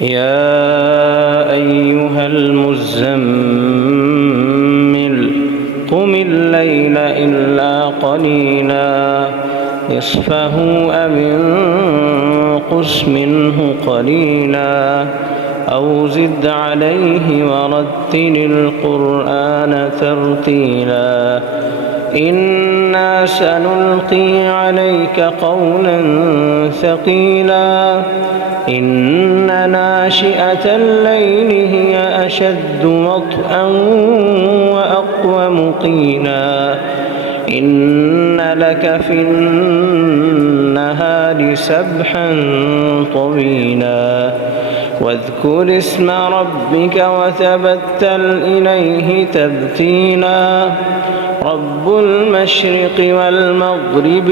يا أيها المزمل قم الليل إلا قليلا نصفه أو انقص منه قليلا أو زد عليه ورتل القرآن ترتيلا إنا سنلقي عليك قولا ثقيلا إن ناشئة الليل هي أشد وطئا وأقوم قيلا إن لك في النهار سبحا طويلا واذكر اسم ربك وتبتل إليه تبتيلا رب المشرق والمغرب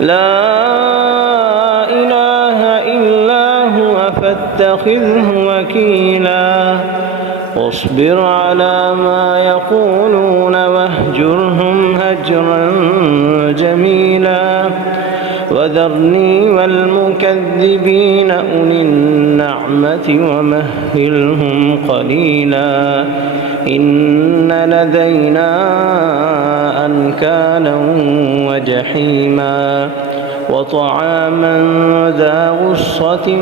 لا إله إلا هو فاتخذه وكيلا واصبر على ما يقولون واهجرهم هجرا جميلا وذرني والمكذبين أولي النعمة ومهلهم قليلا إن لدينا أنكالا وجحيما وطعاما ذا غصة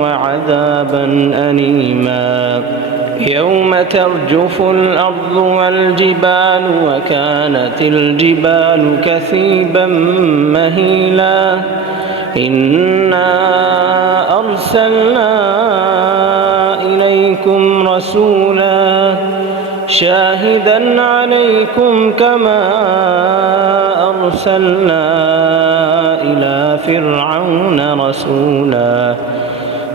وعذابا أليما يوم ترجف الأرض والجبال وكانت الجبال كثيبا مهيلا إنا أرسلنا إليكم رسولا شاهدا عليكم كما أرسلنا إلى فرعون رسولا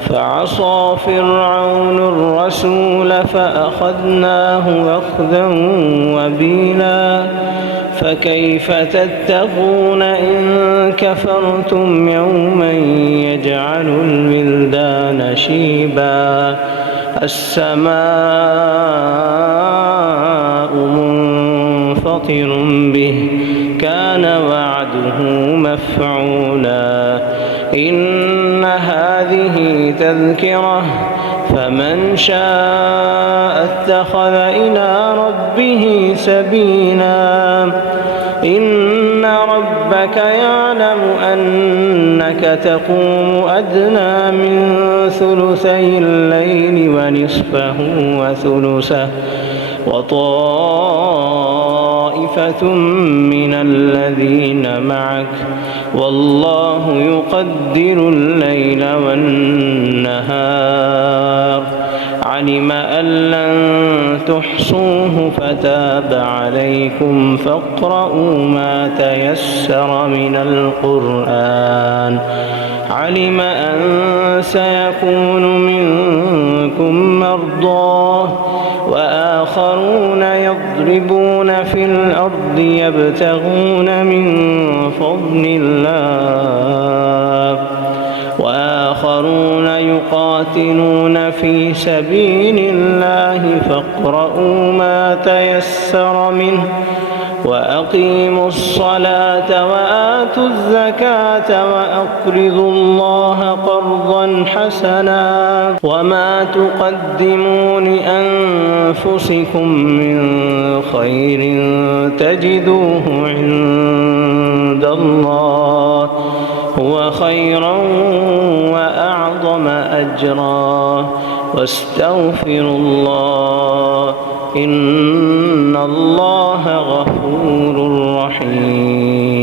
فعصى فرعون الرسول فأخذناه أخذا وبيلا فكيف تتقون إن كفرتم يوما يجعل الولدان شيبا السماء منفطر به كان وعده مفعولا إن هذه تذكرة فمن شاء اتخذ إلى ربه سبيلا إن ربك يعلم أنك تقوم أدنى من ثلثي الليل ونصفه وثلثه وطائفة من الذين معك والله يقدر الليل والنهار علم أن لن تحصوه فتاب عليكم فاقرؤوا ما تيسر من القرآن علم أن سيكون منكم مرضى وآخرون يضربون في الأرض يبتغون من فضل الله وآخرون يقاتلون في سبيل الله فاقرؤوا ما تيسر منه وأقيموا الصلاة وآتوا الزكاة وأقرضوا الله قرضا حسنا وما تقدموا لأنفسكم من خير تجدوه عند الله هو خيرا وأعظم أجرا واستغفروا الله إن الله غفور رحيم